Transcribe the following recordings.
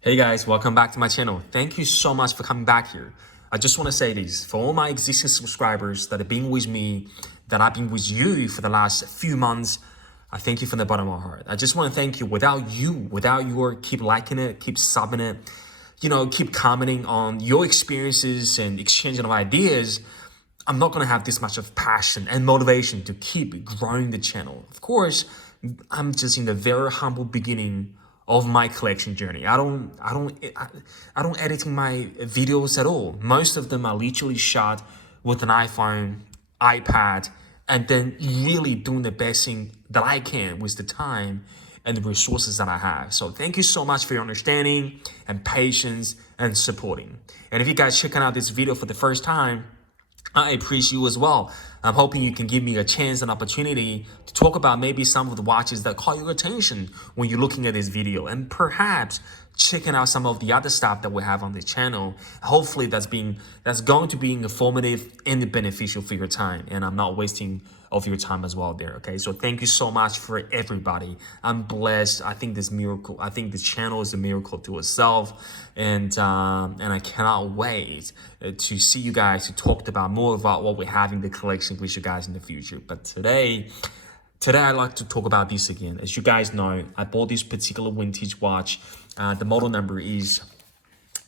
Hey guys, welcome back to my channel. Thank you so much for coming back here. I just want to say this, for all my existing subscribers that have been with me, that I've been with you for the last few months, I thank you from the bottom of my heart. I just want to thank you. Without your keep liking it, keep subbing it, keep commenting on your experiences and exchanging of ideas, I'm not going to have this much of passion and motivation to keep growing the channel. Of course, I'm just in the very humble beginning of my collection journey. I don't editing my videos at all. Most of them are literally shot with an iPhone, iPad, and then really doing the best thing that I can with the time and the resources that I have. So thank you so much for your understanding and patience and supporting. And if you guys checking out this video for the first time, I appreciate you as well. I'm hoping you can give me a chance and opportunity to talk about maybe some of the watches that caught your attention when you're looking at this video, and perhaps checking out some of the other stuff that we have on the channel. Hopefully that's going to be informative and beneficial for your time, and I'm not wasting of your time as well there. Okay, so thank you so much for everybody. I'm blessed. I think the channel is a miracle to itself, and I cannot wait to see you guys to talk about more about what we have in the collection with you guys in the future. But today I'd like to talk about this again. As you guys know, I bought this particular vintage watch. The model number is,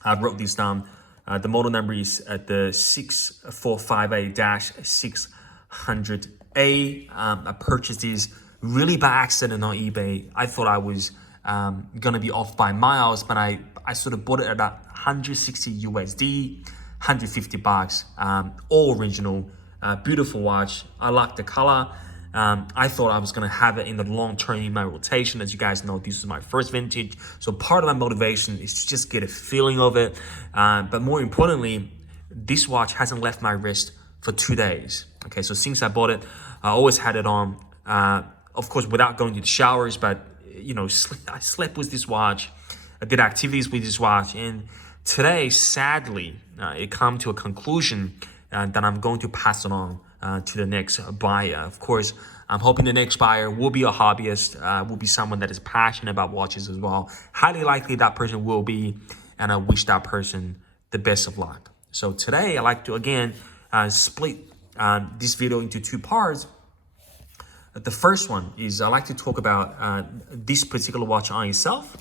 I wrote this down. The model number is the 6458-600A. I purchased this really by accident on eBay. I thought I was gonna be off by miles, but I sort of bought it at about 160 USD, 150 bucks, all original, beautiful watch. I like the color. I thought I was going to have it in the long term in my rotation. As you guys know, this is my first vintage. So part of my motivation is to just get a feeling of it. But more importantly, this watch hasn't left my wrist for 2 days. Okay, so since I bought it, I always had it on, of course, without going to the showers, but I slept with this watch. I did activities with this watch. And today, sadly, it come to a conclusion that I'm going to pass it on to the next buyer. Of course, I'm hoping the next buyer will be a hobbyist, will be someone that is passionate about watches as well. Highly likely that person will be, and I wish that person the best of luck. So today, I like to, again, split this video into two parts. The first one is I like to talk about this particular watch on itself,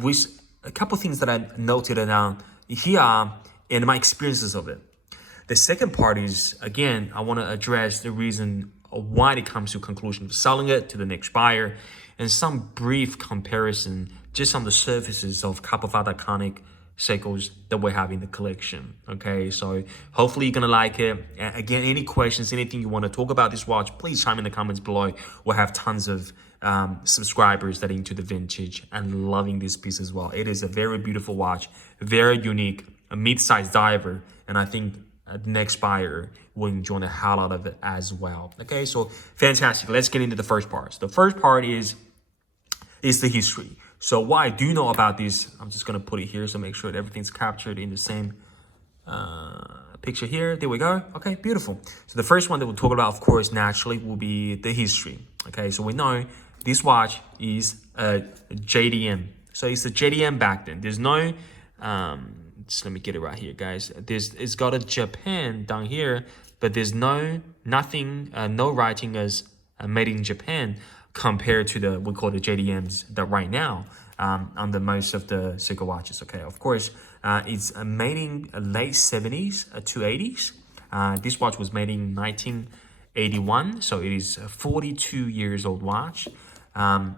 with a couple things that I noted down here and my experiences of it. The second part is, again, I want to address the reason why it comes to conclusion of selling it to the next buyer, and some brief comparison just on the surfaces of a couple of other iconic Seikos that we have in the collection. Okay, so hopefully you're gonna like it. Again, any questions, anything you want to talk about this watch, please chime in the comments below. We'll have tons of subscribers that are into the vintage and loving this piece as well. It is a very beautiful watch, very unique, a mid-sized diver, and I think the next buyer will enjoy the hell out of it as well. Okay, so fantastic. Let's get into the first part. So the first part is the history. So what I do know about this, I'm just gonna put it here so make sure that everything's captured in the same picture here. There we go. Okay, beautiful. So the first one that we'll talk about, of course, naturally will be the history. Okay, so we know this watch is a JDM. So it's a JDM back then. There's no just let me get it right here, guys. It's got a Japan down here, but there's no writing as made in Japan compared to we call the JDMs that right now on the most of the Seiko watches. Okay, of course, it's made in late 70s to 80s. This watch was made in 1981, so it is a 42 years old watch. Of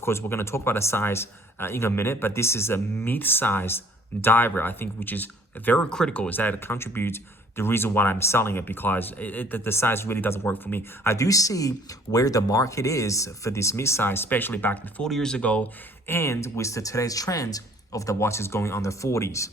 course, we're going to talk about the size in a minute, but this is a mid-sized diver, I think, which is very critical, is that it contributes the reason why I'm selling it, because the size really doesn't work for me. I do see where the market is for this mid-size, especially back 40 years ago, and with today's trend of the watches going on the 40s.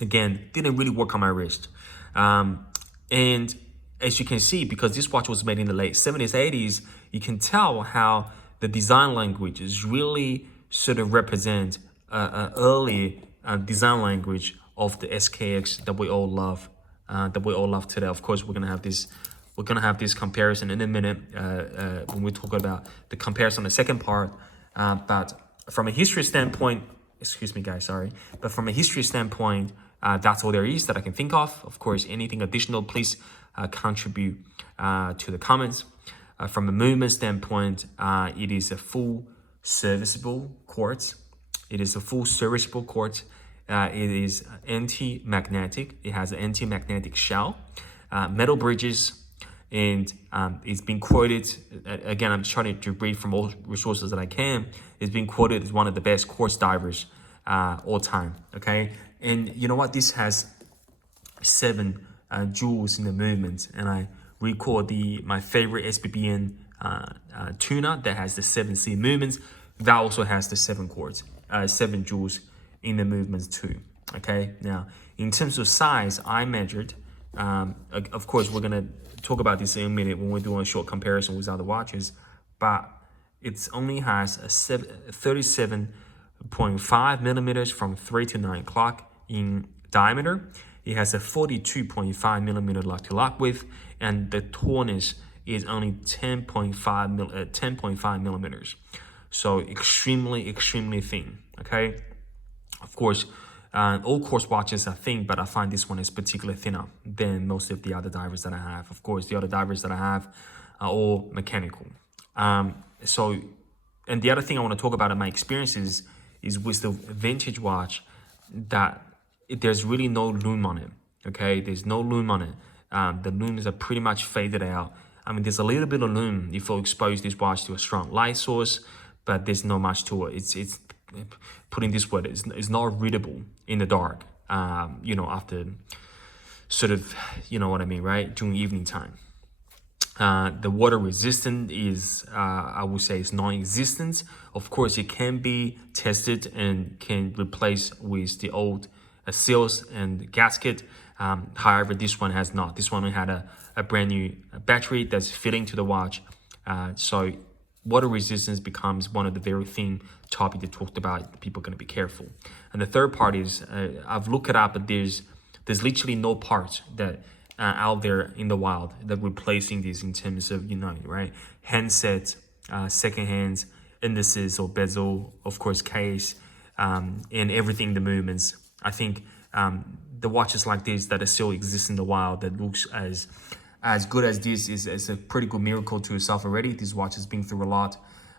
Again, didn't really work on my wrist. And as you can see, because this watch was made in the late 70s, 80s, you can tell how the design language is really sort of represent an early design language of the SKX that we all love, today. Of course, we're gonna have this comparison in a minute when we talk about the comparison, the second part. But from a history standpoint, excuse me guys, sorry, but from a history standpoint, that's all there is that I can think of. Of course, anything additional, please contribute to the comments. From a movement standpoint, it is a full serviceable quartz. It is a full serviceable quartz. It is anti-magnetic. It has an anti-magnetic shell, metal bridges, and it's been quoted, again, I'm trying to read from all resources that I can. It's been quoted as one of the best quartz divers all time, okay? And you know what? This has 7 jewels in the movement, and I recall my favorite SBBN tuna that has the 7 sea movements. That also has the 7 quartz, 7 jewels in the movements too, okay? Now, in terms of size, I measured, of course, we're gonna talk about this in a minute when we're doing a short comparison with other watches, but it only has a 37.5 millimeters from 3 to 9 o'clock in diameter. It has a 42.5 millimeter lock to lock width, and the tallness is only 10.5 millimeters. So extremely thin, okay? Of course, all quartz watches are thin, but I find this one is particularly thinner than most of the other divers that I have. Of course, the other divers that I have are all mechanical. And the other thing I want to talk about in my experiences is with the vintage watch, that there's really no lume on it, okay? There's no lume on it. The lumes are pretty much faded out. I mean, there's a little bit of lume if you expose this watch to a strong light source, but there's not much to it. It's putting this word, it's not readable in the dark, you know, after sort of, you know what I mean, right? During evening time. The water resistant is, I would say, is non-existent. Of course, it can be tested and can replace with the old seals and gasket. However, this one has not. This one had a brand new battery that's fitting to the watch. So water resistance becomes one of the very thin topic that talked about. People are going to be careful. And the third part is, I've looked it up, but there's literally no parts that out there in the wild that replacing this in terms of, you know, right? Handset, second hands, indices or bezel, of course, case, and everything, the movements. I think the watches like this that still exist in the wild that looks as good as this is a pretty good miracle to itself already. This watch has been through a lot,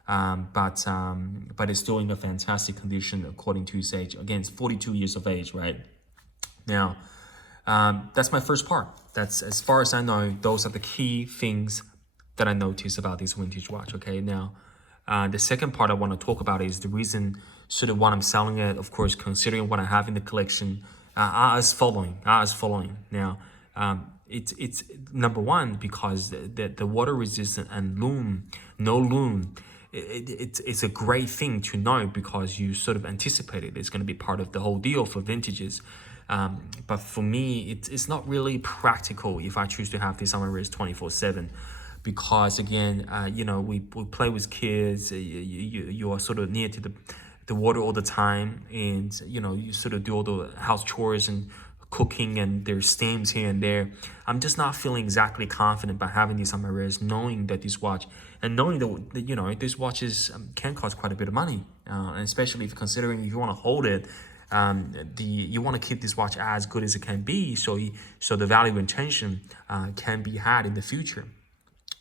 but it's still in a fantastic condition according to its age. Again, it's 42 years of age, right? Now, that's my first part. That's, as far as I know, those are the key things that I noticed about this vintage watch, okay? Now, the second part I want to talk about is the reason sort of why I'm selling it. Of course, considering what I have in the collection, are as following. Now, it's number one, because the water resistant and no lume, it's a great thing to know, because you sort of anticipate it. It's going to be part of the whole deal for vintages. But for me, it's not really practical if I choose to have this on my wrist 24/7, because again, you know, we play with kids. You are sort of near to the water all the time, and you know, you sort of do all the house chores and cooking, and there's stains here and there. I'm just not feeling exactly confident by having this on my wrist, knowing that this watch, and knowing that, you know, these watches can cost quite a bit of money, and especially if considering if you want to hold it, you want to keep this watch as good as it can be, so the value and tension can be had in the future.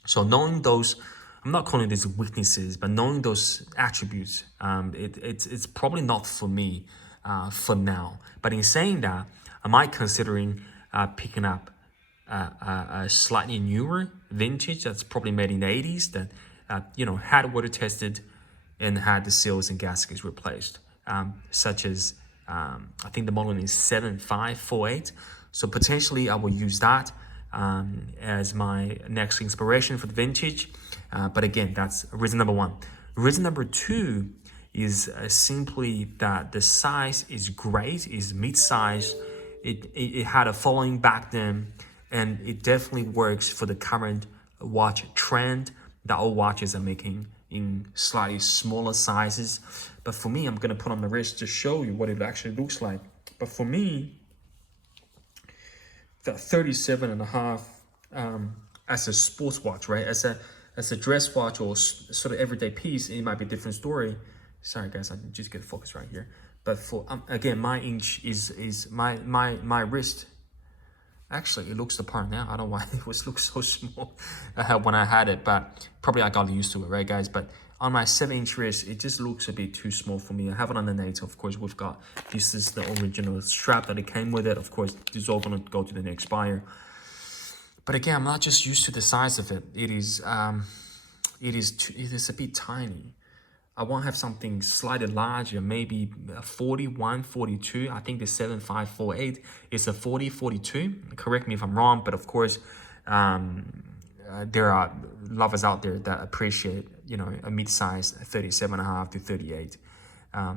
So knowing those, I'm not calling these weaknesses, but knowing those attributes, it's probably not for me for now. But in saying that, am I considering picking up a slightly newer vintage that's probably made in the 80s that you know, had water tested and had the seals and gaskets replaced, such as I think the model is 7548. So potentially I will use that as my next inspiration for the vintage. But again, that's reason number one. Reason number two is simply that the size is great, is mid-size. It had a following back then, and it definitely works for the current watch trend that all watches are making in slightly smaller sizes. But for me, I'm going to put on the wrist to show you what it actually looks like. But for me, the 37.5 as a sports watch, right? As a dress watch or sort of everyday piece, it might be a different story. Sorry guys, I just get focus right here. But for again, my inch is my wrist. Actually, it looks the part now. I don't know why it was look so small when I had it, but probably I got used to it, right, guys? But on my 7-inch wrist, it just looks a bit too small for me. I have it on the native, of course. We've got this is the original strap that it came with it. Of course, this is all gonna go to the next buyer. But again, I'm not just used to the size of it. It is a bit tiny. I want to have something slightly larger, maybe a 41, 42. I think the 7548 is a 40, 42. Correct me if I'm wrong, but of course, there are lovers out there that appreciate, you know, a mid-size 37.5 to 38.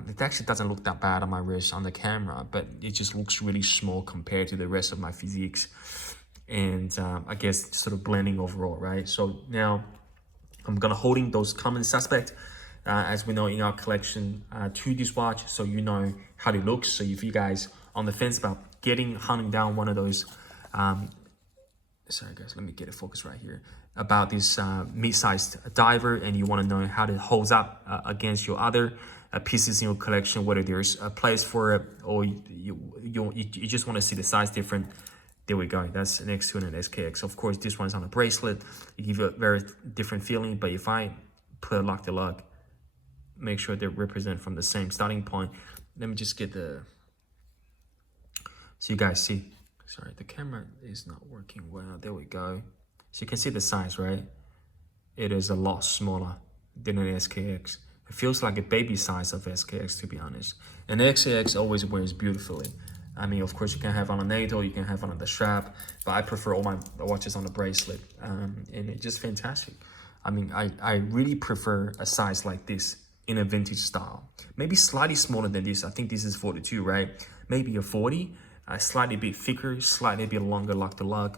It actually doesn't look that bad on my wrist on the camera, but it just looks really small compared to the rest of my physiques. And I guess sort of blending overall, right? So now I'm gonna holding those common suspects. As we know in our collection to this watch, so you know how it looks. So if you guys on the fence about hunting down one of those, sorry guys, let me get it focused right here, about this mid-sized diver, and you want to know how it holds up against your other pieces in your collection, whether there's a place for it or you just want to see the size different. There we go. That's an X2 and an SKX. Of course, this one's on a bracelet. It gives you a very different feeling. But if I put a lock to lug, make sure they represent from the same starting point. Let me just get the, so you guys see. Sorry, the camera is not working well. There we go. So you can see the size, right? It is a lot smaller than an SKX. It feels like a baby size of SKX, to be honest. And the SKX always wears beautifully. I mean, of course, you can have on a NATO, you can have on the strap, but I prefer all my watches on the bracelet, and it's just fantastic. I mean, I really prefer a size like this in a vintage style. Maybe slightly smaller than this. I think this is 42, right? Maybe a 40, slightly bit thicker, slightly bit longer lug to lug.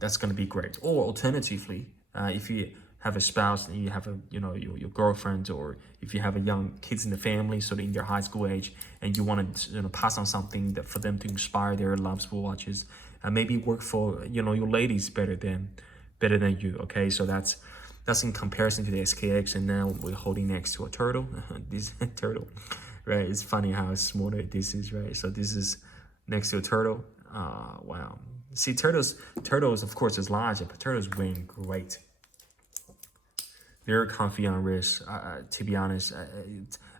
That's gonna be great. Or alternatively, if you have a spouse and you have a, you know, your girlfriend, or if you have a young kids in the family, so in their high school age, and you want to, you know, pass on something that for them to inspire their loves for watches, and maybe work for, you know, your ladies better than you. Okay, so that's in comparison to the SKX, and now we're holding next to a turtle. This turtle, right? It's funny how smaller this is, right? So this is next to a turtle. Wow. See, turtles, of course, is larger, but turtles win great. Very comfy on wrist. To be honest,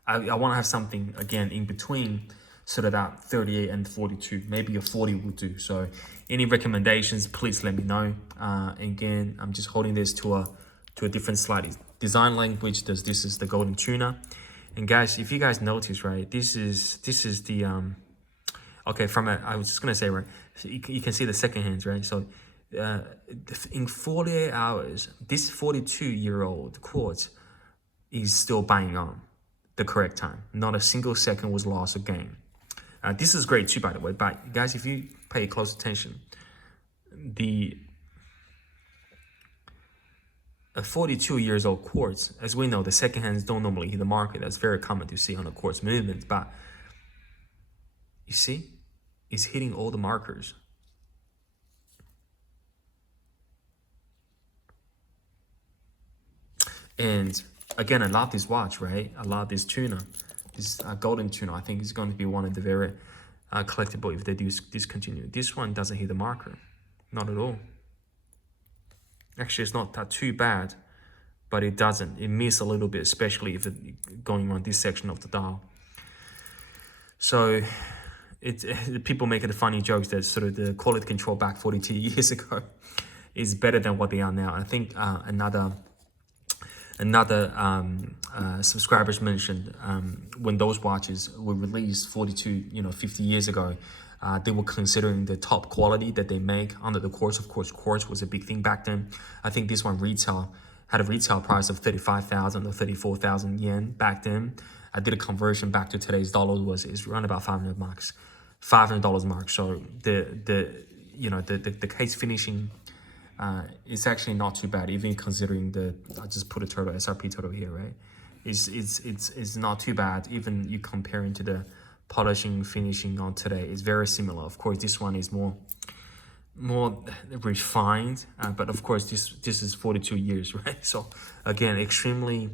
I want to have something again in between, sort of that 38 and 42. Maybe a 40 would do. So, any recommendations? Please let me know. Again, I'm just holding this to a different slightly design language. This is the golden tuna. And guys, if you guys notice, right, this is the okay, I was just gonna say, right, so you can see the second hands, right? So in 48 hours, this 42-year-old Quartz is still buying on the correct time. Not a single second was lost or gained. This is great too, by the way. But guys, if you pay close attention, a 42 years old Quartz, as we know, the second hands don't normally hit the market. That's very common to see on the Quartz movement. But you see, it's hitting all the markers. And again, I love this watch, right? I love this tuna, this golden tuna. I think it's going to be one of the very collectible if they do discontinue. This one doesn't hit the marker, not at all. Actually, it's not that too bad, but it doesn't. It misses a little bit, especially if it's going on this section of the dial. So people make the funny jokes that sort of the quality control back 42 years ago is better than what they are now. I think another subscribers mentioned when those watches were released 50 years ago, they were considering the top quality that they make under the Quartz. Of course, Quartz was a big thing back then. I think this one had a retail price of 35,000 or 34,000 yen back then. I did a conversion back to today's dollars, is around about $500 mark. So the case finishing it's actually not too bad, even considering I just put a turtle, SRP turtle here, right? It's not too bad, even you comparing to the polishing, finishing on today. It's very similar. Of course, this one is more refined, but of course, this is 42 years, right? So again, extremely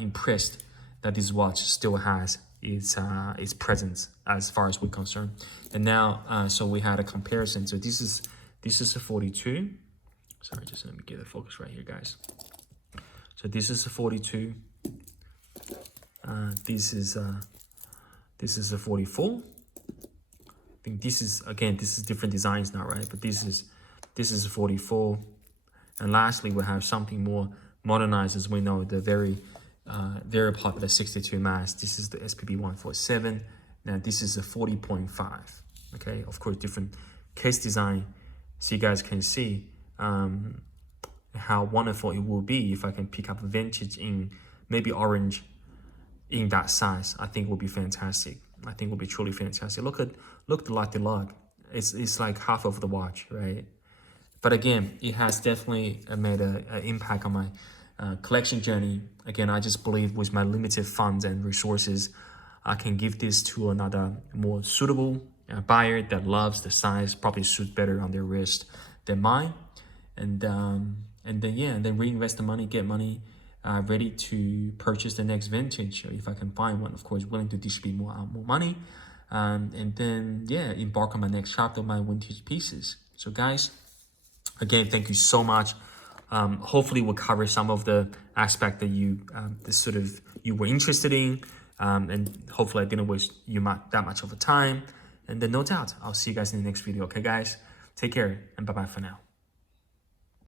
impressed that this watch still has its presence as far as we're concerned. And now, so we had a comparison. So this is a 42. Sorry, just let me get the focus right here, guys. So this is a 42. This is a 44. I think this is, again, this is different designs now, right? But this is a 44. And lastly, we have something more modernized, as we know, the very popular 62 mass. This is the SPB 147. Now this is a 40.5. Okay, of course, different case design, so you guys can see how wonderful it will be if I can pick up a vintage in maybe orange in that size. I think it will be fantastic. I think it will be truly fantastic. Look the lug. It's like half of the watch, right? But again, it has definitely made an impact on my collection journey. Again, I just believe with my limited funds and resources, I can give this to another more suitable buyer that loves the size, probably suit better on their wrist than mine. And then reinvest the money, get money ready to purchase the next vintage, or if I can find one, of course, willing to distribute more money. And then, yeah, embark on my next chapter of my vintage pieces. So guys, again, thank you so much. Hopefully we'll cover some of the aspect that you were interested in, and hopefully I didn't waste you that much of the time. And then no doubt, I'll see you guys in the next video. Okay, guys, take care and bye-bye for now.